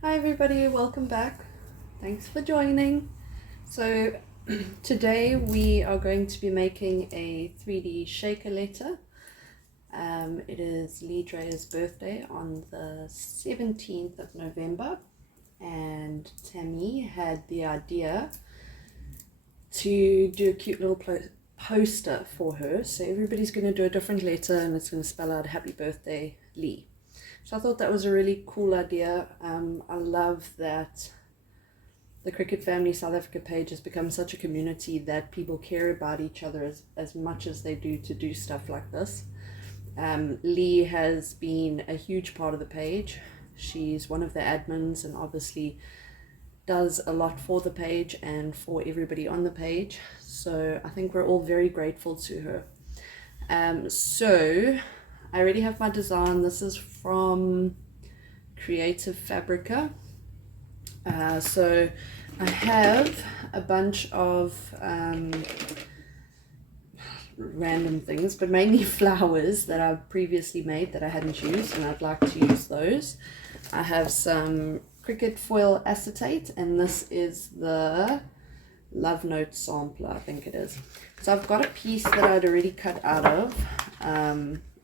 Hi everybody, welcome back. Thanks for joining. So today we are going to be making a 3D shaker letter. It is Lee Dreyer's birthday on the 17th of November, and Tammy had the idea to do a cute little poster for her. So everybody's going to do a different letter and it's going to spell out happy birthday Lee. So I thought that was a really cool idea. I love that the Cricut Family South Africa page has become such a community that people care about each other as much as they do to do stuff like this. Lee has been a huge part of the page. She's one of the admins and obviously does a lot for the page and for everybody on the page. So I think we're all very grateful to her. So I already have my design. This is from Creative Fabrica. So I have a bunch of random things, but mainly flowers that I've previously made that I hadn't used, and I'd like to use those. I have some Cricut foil acetate, and this is the Love Note sampler, I think it is. So I've got a piece that I'd already cut out of,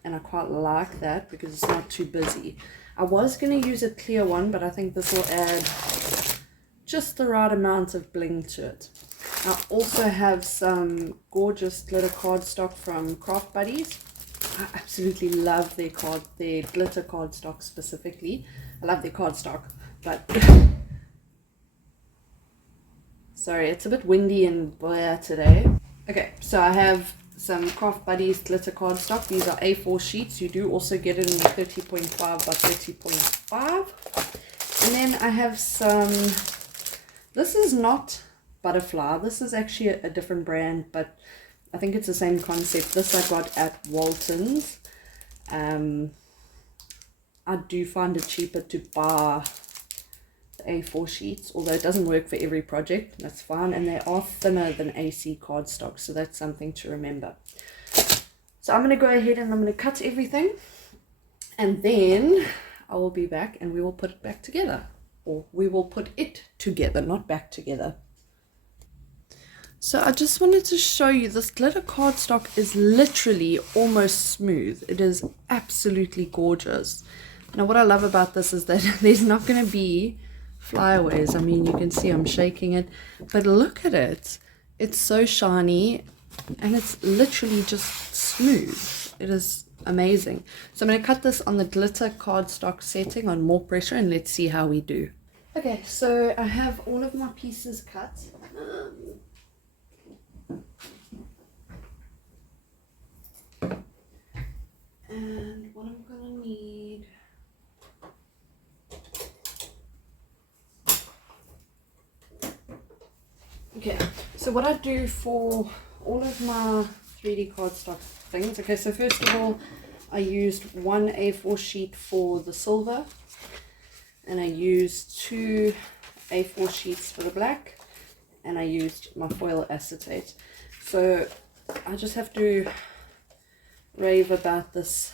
and I quite like that because it's not too busy. I was going to use a clear one, but I think this will add just the right amount of bling to it. I also have some gorgeous glitter cardstock from Craft Buddies. I absolutely love their glitter cardstock specifically. I love their cardstock, but sorry, it's a bit windy and bare today. Okay, so I have some Craft Buddies glitter cardstock. These are A4 sheets. You do also get it in 30.5 by 30.5. And then I have some, this is not Butterfly. This is actually a different brand, but I think it's the same concept. This I got at Walton's. I do find it cheaper to buy the A4 sheets, although it doesn't work for every project. That's fine, and they are thinner than AC cardstock, so that's something to remember. So I'm going to go ahead and I'm going to cut everything, and then I will be back and we will put it back together, or we will put it together, not back together. So I just wanted to show you, this glitter cardstock is literally almost smooth. It is absolutely gorgeous. Now what I love about this is that there's not going to be flyaways. I mean, you can see I'm shaking it, but look at it. It's so shiny and it's literally just smooth. It is amazing. So I'm going to cut this on the glitter cardstock setting on more pressure, and let's see how we do. Okay, so I have all of my pieces cut. And what I'm going to need, okay, so what I do for all of my 3D cardstock things, okay, so first of all, I used one A4 sheet for the silver, and I used two A4 sheets for the black, and I used my foil acetate. So I just have to rave about this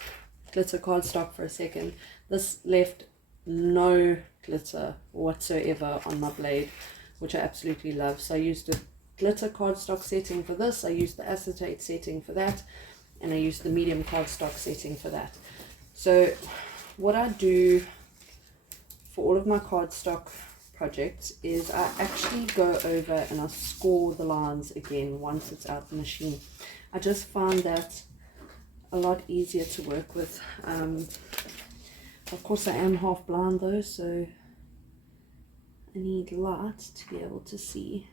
glitter cardstock for a second. This left no glitter whatsoever on my blade, which I absolutely love. So I used the glitter cardstock setting for this, I used the acetate setting for that, and I used the medium cardstock setting for that. So what I do for all of my cardstock projects is I actually go over and I score the lines again once it's out the machine. I just find that a lot easier to work with. Of course I am half blind though, so I need light to be able to see.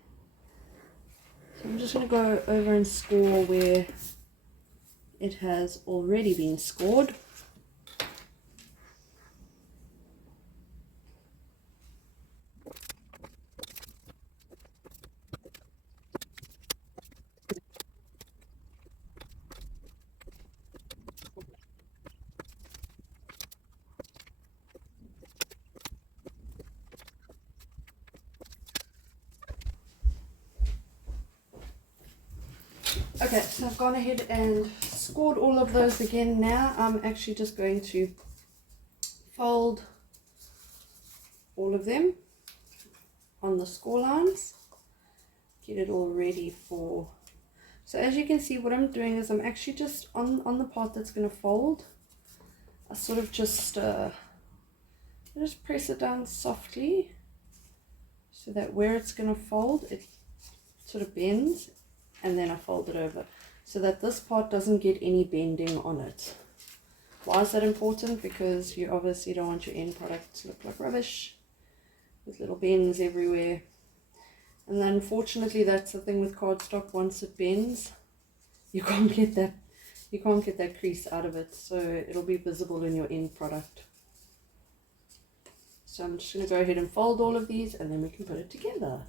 So I'm just going to go over and score where it has already been scored. Okay, so I've gone ahead and scored all of those again. Now I'm actually just going to fold all of them on the score lines, get it all ready for. So as you can see, what I'm doing is I'm actually just on the part that's going to fold, I sort of just press it down softly so that where it's going to fold, it sort of bends, and then I fold it over so that this part doesn't get any bending on it. Why is that important? Because you obviously don't want your end product to look like rubbish with little bends everywhere. And then unfortunately, that's the thing with cardstock, once it bends, you can't get that crease out of it, so it'll be visible in your end product. So I'm just going to go ahead and fold all of these, and then we can put it together.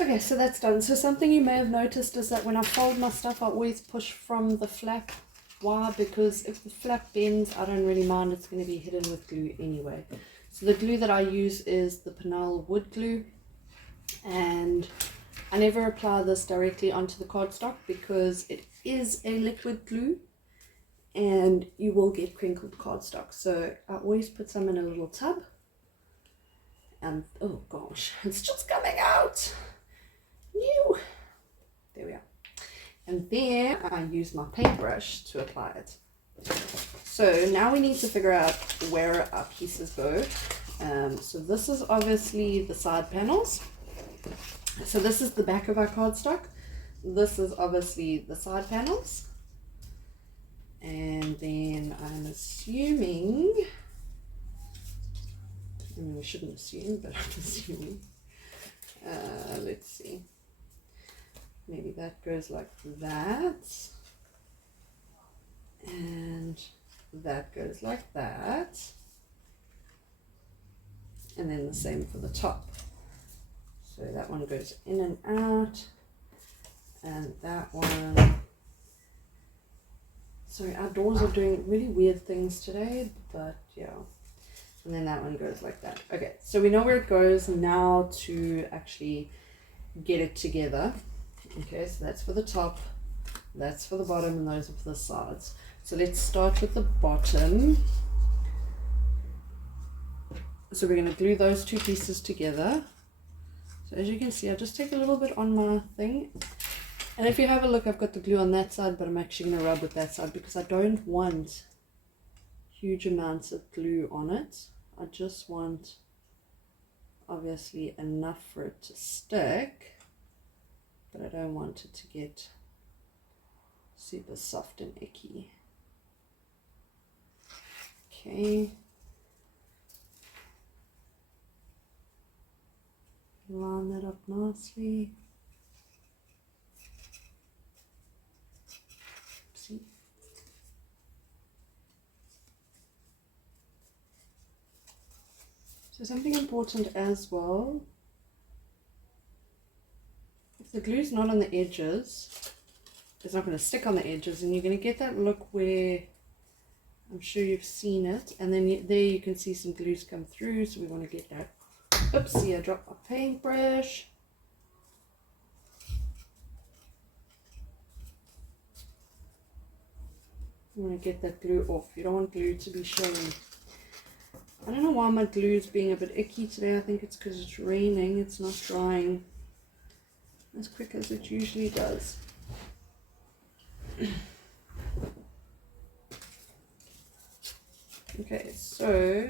Okay, so that's done. So something you may have noticed is that when I fold my stuff, I always push from the flap. Why? Because if the flap bends, I don't really mind. It's going to be hidden with glue anyway. So the glue that I use is the Penal wood glue, and I never apply this directly onto the cardstock because it is a liquid glue and you will get crinkled cardstock. So I always put some in a little tub, and oh gosh, it's just coming out. There we are. And then I use my paintbrush to apply it. So now we need to figure out where our pieces go. So this is obviously the side panels. So this is the back of our cardstock. This is obviously the side panels. And then I'm assuming, I mean, we shouldn't assume, but I'm assuming. Let's see. Maybe that goes like that. And that goes like that. And then the same for the top. So that one goes in and out. And that one. Sorry, our doors are doing really weird things today, but yeah. And then that one goes like that. Okay, so we know where it goes now to actually get it together. Okay, so that's for the top, that's for the bottom, and those are for the sides. So let's start with the bottom. So we're going to glue those two pieces together. So as you can see, I just take a little bit on my thing. And if you have a look, I've got the glue on that side, but I'm actually going to rub with that side because I don't want huge amounts of glue on it. I just want, obviously, enough for it to stick. But I don't want it to get super soft and icky. Okay. Line that up nicely. See? So something important as well. The glue's not on the edges, it's not going to stick on the edges, and you're going to get that look where I'm sure you've seen it, and then there you can see some glues come through, so we want to get that. Oopsie, I dropped my paintbrush. You want to get that glue off. You don't want glue to be showing. I don't know why my glue is being a bit icky today. I think it's because it's raining, it's not drying as quick as it usually does. Okay, so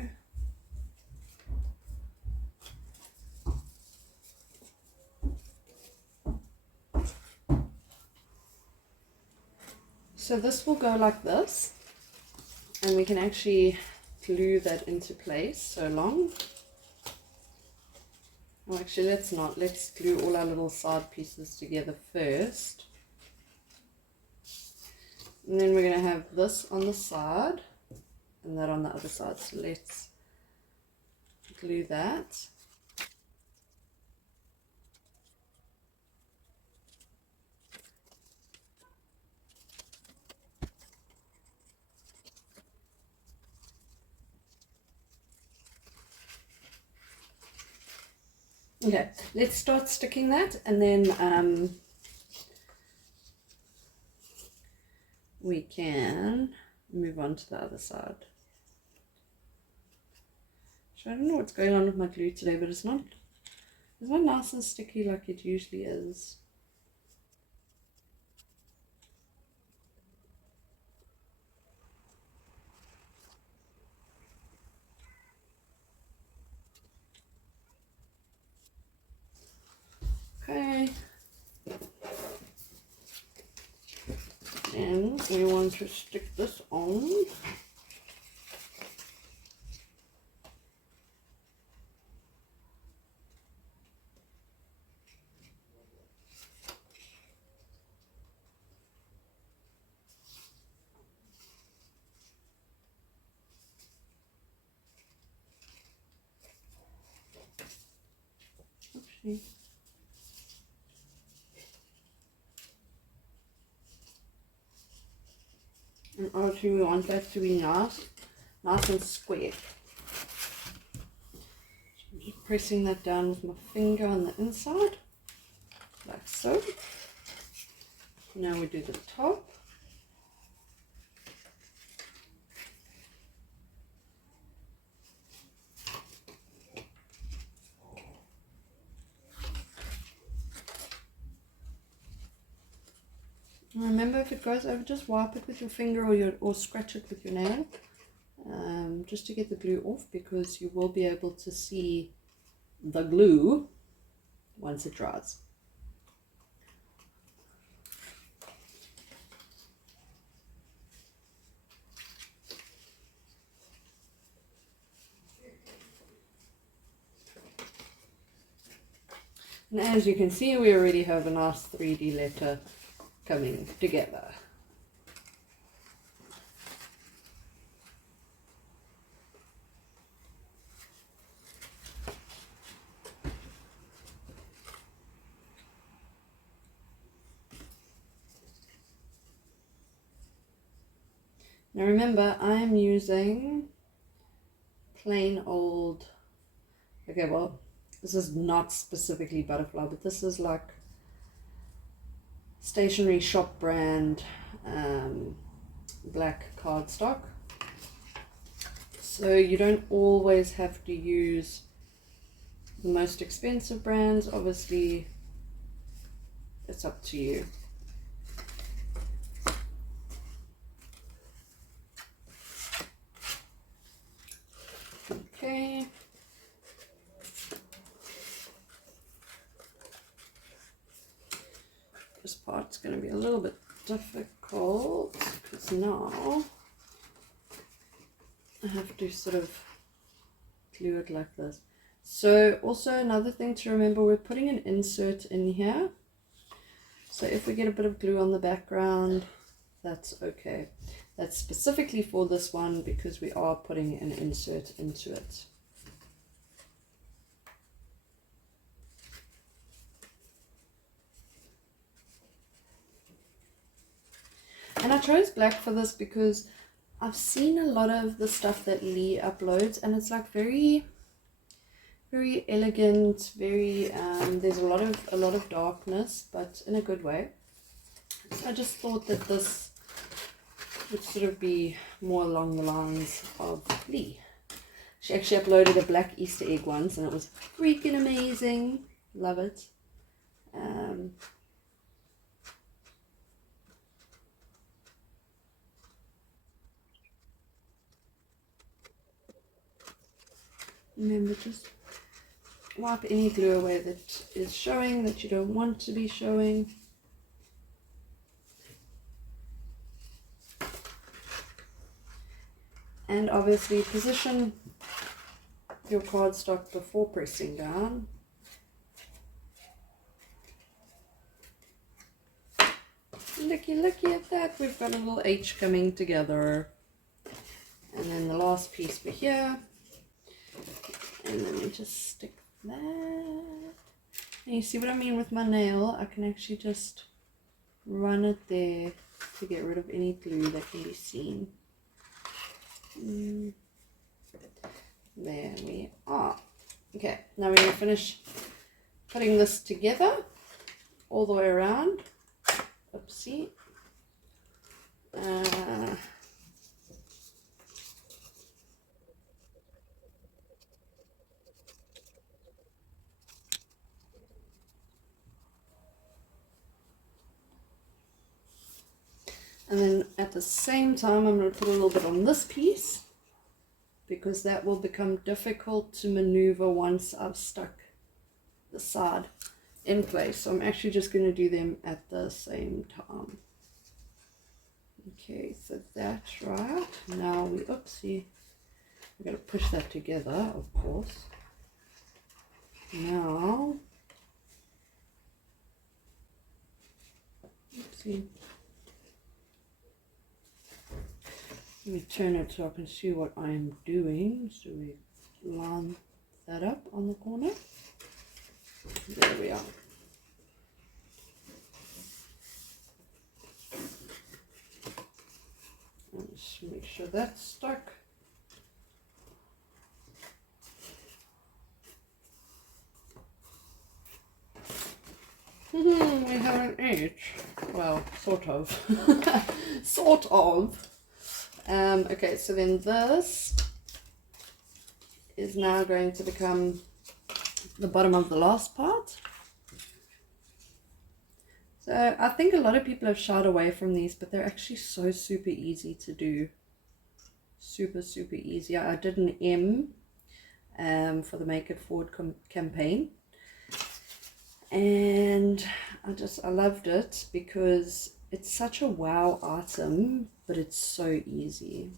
this will go like this, and we can actually glue that into place so long. Oh, actually, let's not. Let's glue all our little side pieces together first. And then we're going to have this on the side and that on the other side. So let's glue that. Okay, let's start sticking that, and then we can move on to the other side. So I don't know what's going on with my glue today, but it's not nice and sticky like it usually is. Okay. And we want to stick this on. Oopsie. And obviously we want that to be nice and square. So I'm just pressing that down with my finger on the inside, like so. Now we do the top. Remember, if it goes over, just wipe it with your finger or scratch it with your nail, just to get the glue off, because you will be able to see the glue once it dries. And as you can see, we already have a nice 3D letter coming together. Now remember, I'm using plain old, okay, well, this is not specifically butterfly, but this is like stationery shop brand black cardstock. So you don't always have to use the most expensive brands. Obviously, it's up to you. Okay. This part's going to be a little bit difficult because now I have to sort of glue it like this. So also another thing to remember, we're putting an insert in here. So if we get a bit of glue on the background, that's okay. That's specifically for this one because we are putting an insert into it. And I chose black for this because I've seen a lot of the stuff that Lee uploads, and it's like very elegant, there's a lot of darkness, but in a good way. So I just thought that this would sort of be more along the lines of Lee. She actually uploaded a black Easter egg once, and it was freaking amazing. Love it. Remember, just wipe any glue away that is showing that you don't want to be showing. And obviously position your cardstock before pressing down. Looky at that, we've got a little H coming together. And then the last piece for here. And then we just stick that. And you see what I mean with my nail? I can actually just run it there to get rid of any glue that can be seen. There we are. Okay, now we're going to finish putting this together all the way around. Oopsie. And then at the same time, I'm going to put a little bit on this piece, because that will become difficult to maneuver once I've stuck the side in place. So I'm actually just going to do them at the same time. Okay, so that's right. Now we, oopsie, we've got to push that together, of course. Now, oopsie. Let me turn it so I can see what I'm doing. So we line that up on the corner. There we are. Let's make sure that's stuck. We have an edge. Well, sort of. Sort of. Okay, so then this is now going to become the bottom of the last part. So I think a lot of people have shied away from these, but they're actually so super easy to do. Super easy. I did an M for the Make It Forward campaign, and I loved it because it's such a wow item, but it's so easy.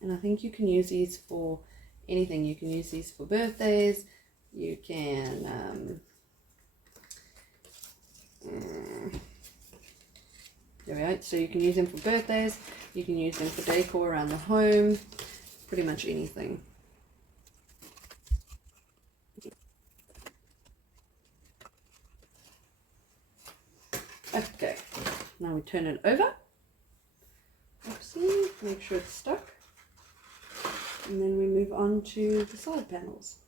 And I think you can use these for anything. You can use these for birthdays. You can there we are. So you can use them for birthdays. You can use them for decor around the home. Pretty much anything. Okay, now we turn it over. Oopsie, make sure it's stuck. And then we move on to the side panels.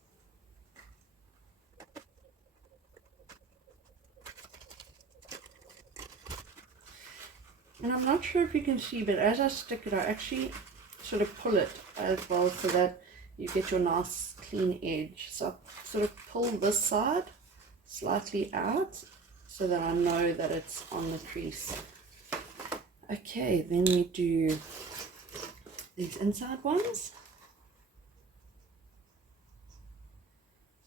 And I'm not sure if you can see, but as I stick it, I actually sort of pull it as well so that you get your nice clean edge. So I sort of pull this side slightly out so that I know that it's on the crease. Okay, then we do these inside ones.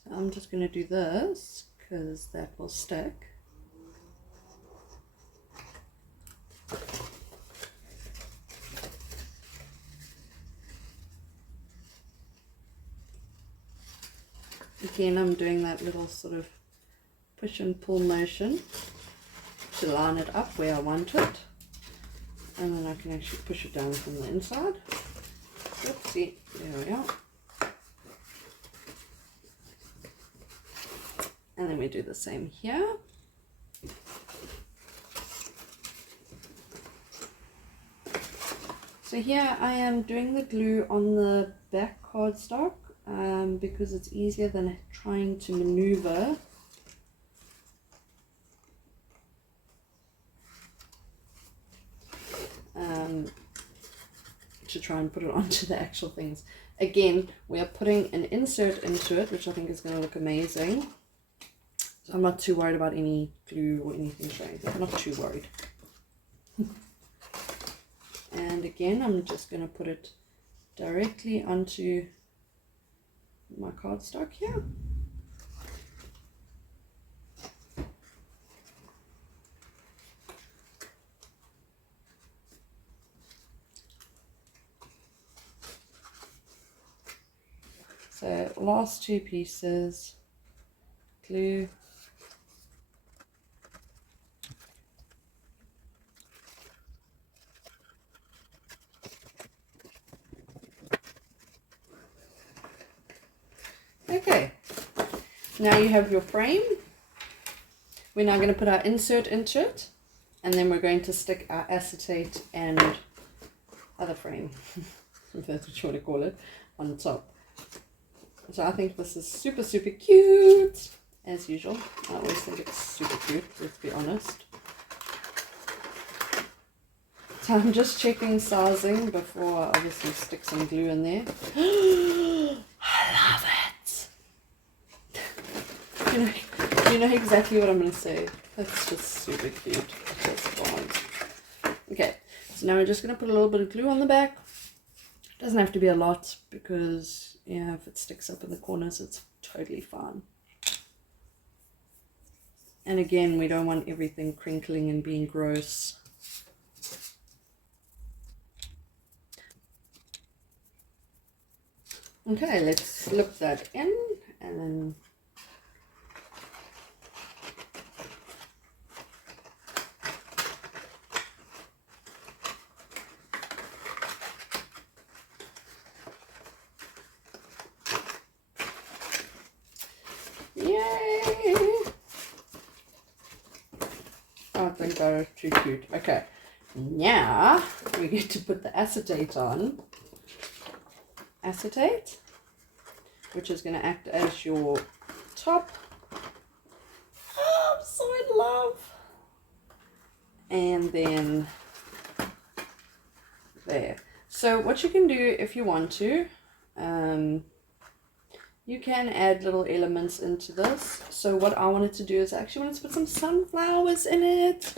So I'm just going to do this because that will stick. Again, I'm doing that little sort of push and pull motion to line it up where I want it, and then I can actually push it down from the inside. Oopsie, there we are. And then we do the same here. So here I am doing the glue on the back cardstock because it's easier than trying to maneuver to try and put it onto the actual things. Again, we are putting an insert into it, which I think is going to look amazing. So I'm not too worried about any glue or anything showing. I'm not too worried. And again, I'm just going to put it directly onto my cardstock here. So last two pieces, glue. Okay, now you have your frame. We're now going to put our insert into it, and then we're going to stick our acetate and other frame, if that's what you want to call it, on top. So I think this is super, super cute, as usual. I always think it's super cute, let's be honest. So I'm just checking sizing before I obviously stick some glue in there. I love it! You know exactly what I'm going to say. That's just super cute. Just can't. Okay, so now we're just going to put a little bit of glue on the back. Doesn't have to be a lot because, yeah, if it sticks up in the corners, it's totally fine. And again, we don't want everything crinkling and being gross. Okay, let's slip that in and then I think they're too cute. Okay, now we get to put the acetate on. Acetate, which is going to act as your top. Oh, I'm so in love. And then there. So what you can do if you want to, you can add little elements into this. So what I wanted to do is I actually wanted to put some sunflowers in it.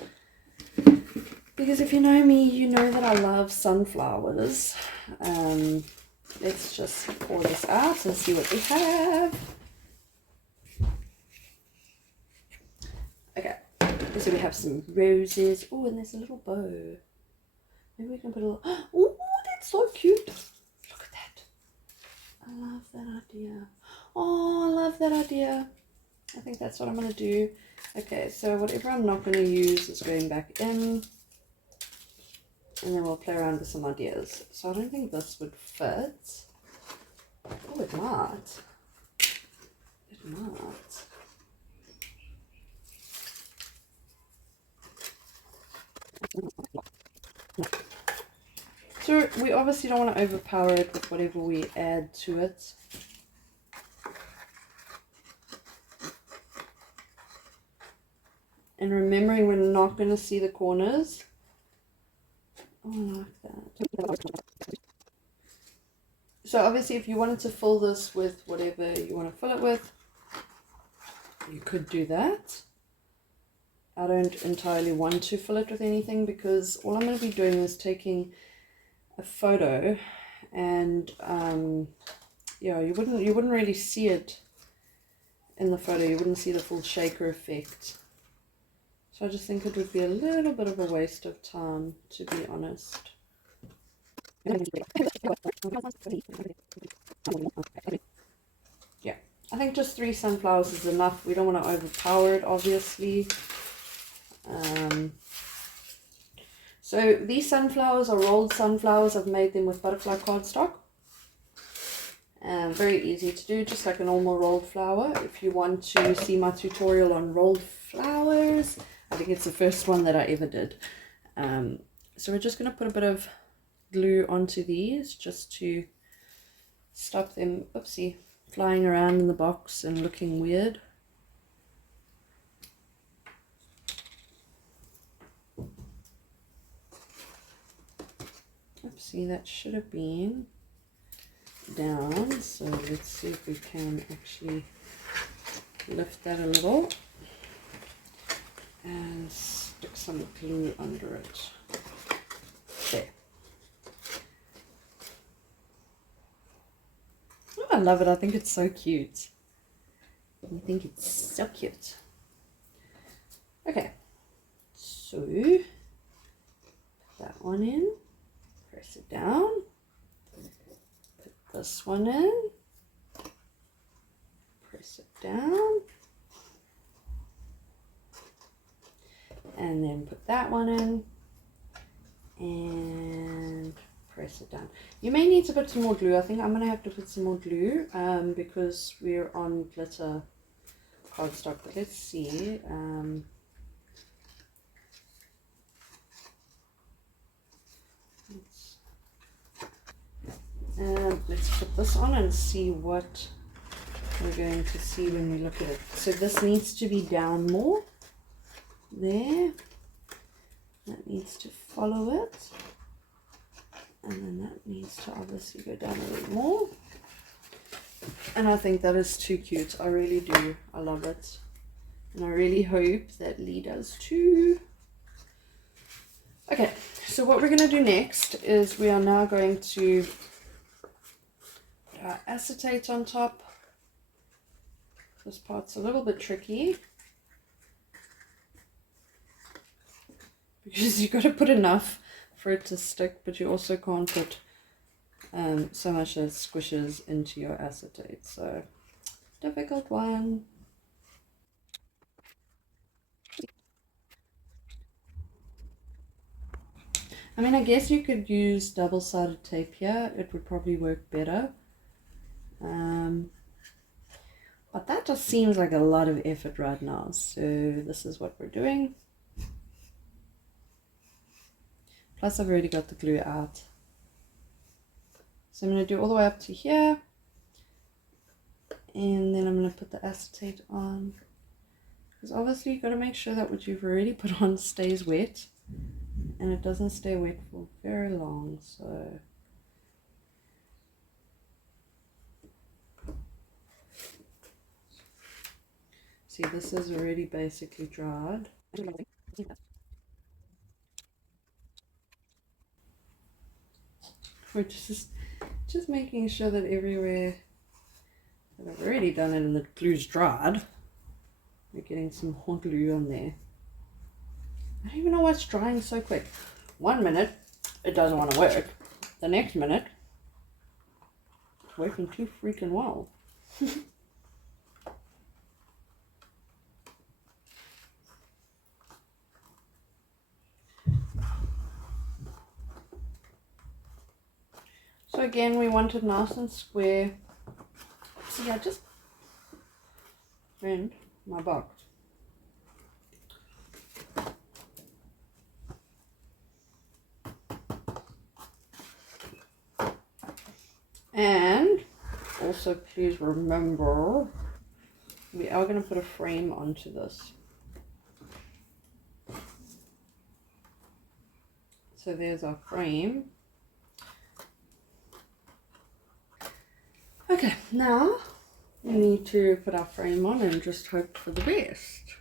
Because if you know me, you know that I love sunflowers. Let's just pour this out and see what we have. Okay, so we have some roses. Oh, and there's a little bow. Maybe we can put a little... Oh, that's so cute. Look at that. I love that idea. Oh, I love that idea. I think that's what I'm going to do. Okay, so whatever I'm not going to use is going back in. And then we'll play around with some ideas. So I don't think this would fit. Oh, it might. It might. So we obviously don't want to overpower it with whatever we add to it. And remembering we're not going to see the corners. Oh, I like that. So obviously if you wanted to fill this with whatever you want to fill it with, you could do that. I don't entirely want to fill it with anything because all I'm going to be doing is taking a photo and yeah, you wouldn't really see it in the photo. You wouldn't see the full shaker effect. So I just think it would be a little bit of a waste of time, to be honest. Yeah, I think just 3 sunflowers is enough. We don't want to overpower it, obviously. So these sunflowers are rolled sunflowers. I've made them with butterfly cardstock. Very easy to do, just like a normal rolled flower. If you want to see my tutorial on rolled flowers, I think it's the first one that I ever did. So we're just going to put a bit of glue onto these just to stop them, oopsie, flying around in the box and looking weird. Oopsie, that should have been down. So let's see if we can actually lift that a little and stick some glue under it. There. Oh, I love it. I think it's so cute. I think it's so cute. Okay, so put that one in, press it down, put this one in, press it down, and then put that one in and press it down. You may need to put some more glue. I think I'm going to have to put some more glue because we're on glitter cardstock. But let's see. Let's put this on and see what we're going to see when we look at it. So this needs to be down more. There. That needs to follow it. And then that needs to obviously go down a little more. And I think that is too cute. I really do. I love it. And I really hope that Lee does too. Okay, so what we're going to do next is we are now going to put our acetate on top. This part's a little bit tricky because you've got to put enough for it to stick, but you also can't put so much that it squishes into your acetate. So, difficult one. I mean, I guess you could use double-sided tape here. It would probably work better. But that just seems like a lot of effort right now. So this is what we're doing. Plus I've already got the glue out. So I'm going to do all the way up to here. And then I'm going to put the acetate on. Because obviously you've got to make sure that what you've already put on stays wet. And it doesn't stay wet for very long. So see, this is already basically dried. We're just making sure that everywhere that I've already done it and the glue's dried, we're getting some more glue on there. I don't even know why it's drying so quick. 1 minute, it doesn't want to work. The next minute, it's working too freaking well. So again, we want it nice and square. See, I just bend my box. And also please remember, we are going to put a frame onto this. So there's our frame. Okay, now we need to put our frame on and just hope for the best.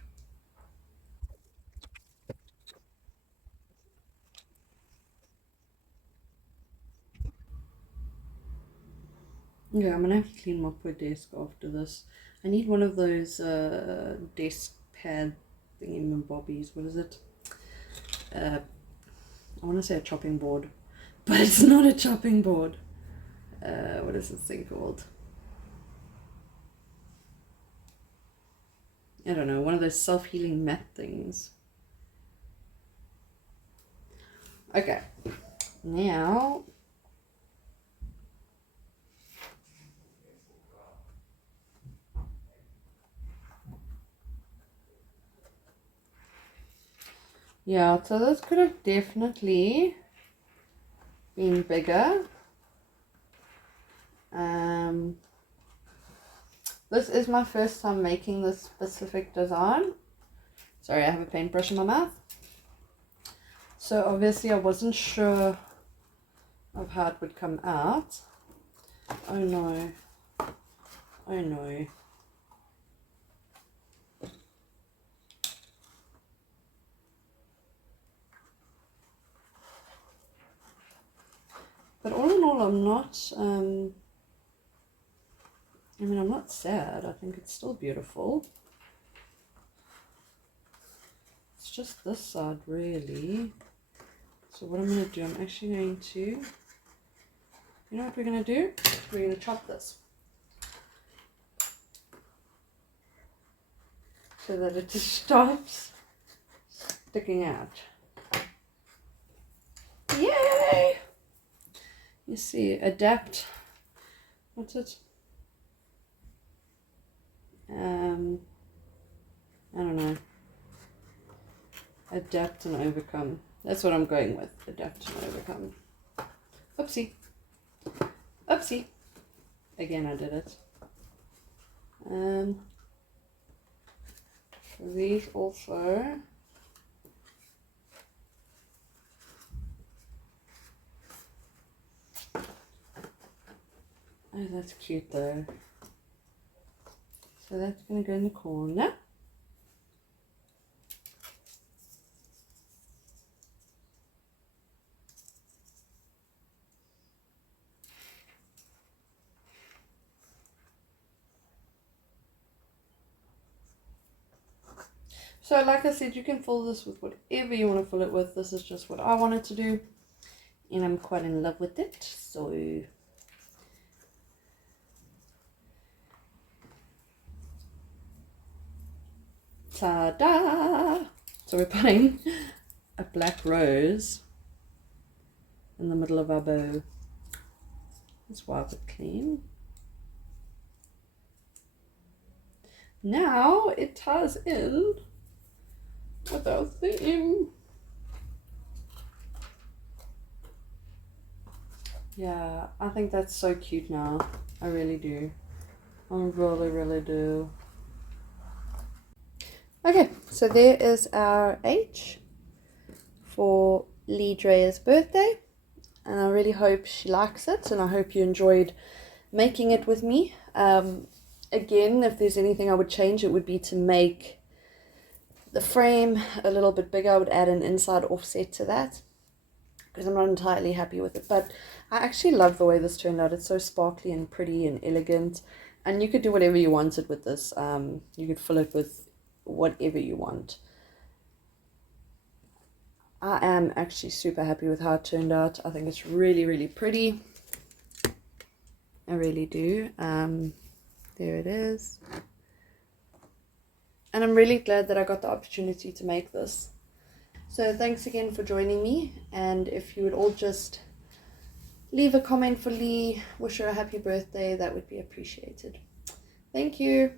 Yeah, I'm gonna have to clean my poor desk after this. I need one of those desk pad thingy-mabobbies. What is it? I want to say a chopping board, but it's not a chopping board. What is this thing called? I don't know, one of those self-healing mat things. Okay, now yeah, so this could have definitely been bigger. This is my first time making this specific design. Sorry, I have a paintbrush in my mouth. So obviously I wasn't sure of how it would come out. Oh no. Oh no. But all in all, I'm not, I'm not sad. I think it's still beautiful. It's just this side, really. So what I'm going to do, I'm actually going to, you know what we're going to do? We're going to chop this. So that it just stops sticking out. Yay! You see, adapt. What's it? I don't know. Adapt and overcome. That's what I'm going with. Adapt and overcome. Oopsie. Oopsie. Again, I did it. These also. Oh, that's cute though. So that's going to go in the corner. So like I said, you can fill this with whatever you want to fill it with. This is just what I wanted to do, and I'm quite in love with it. So ta-da! So we're putting a black rose in the middle of our bow. Let's wipe it clean. Now it ties in with our theme. Yeah, I think that's so cute now. I really do. I really, really do. Okay, so there is our H for Lee Dreyer's birthday. And I really hope she likes it, and I hope you enjoyed making it with me. Again, if there's anything I would change, it would be to make the frame a little bit bigger. I would add an inside offset to that, because I'm not entirely happy with it. But I actually love the way this turned out. It's so sparkly and pretty and elegant, and you could do whatever you wanted with this. You could fill it with whatever you want. I am actually super happy with how it turned out. I think it's really, really pretty. I really do. There it is. And I'm really glad that I got the opportunity to make this. So thanks again for joining me. And if you would all just leave a comment for Lee, wish her a happy birthday, that would be appreciated. Thank you.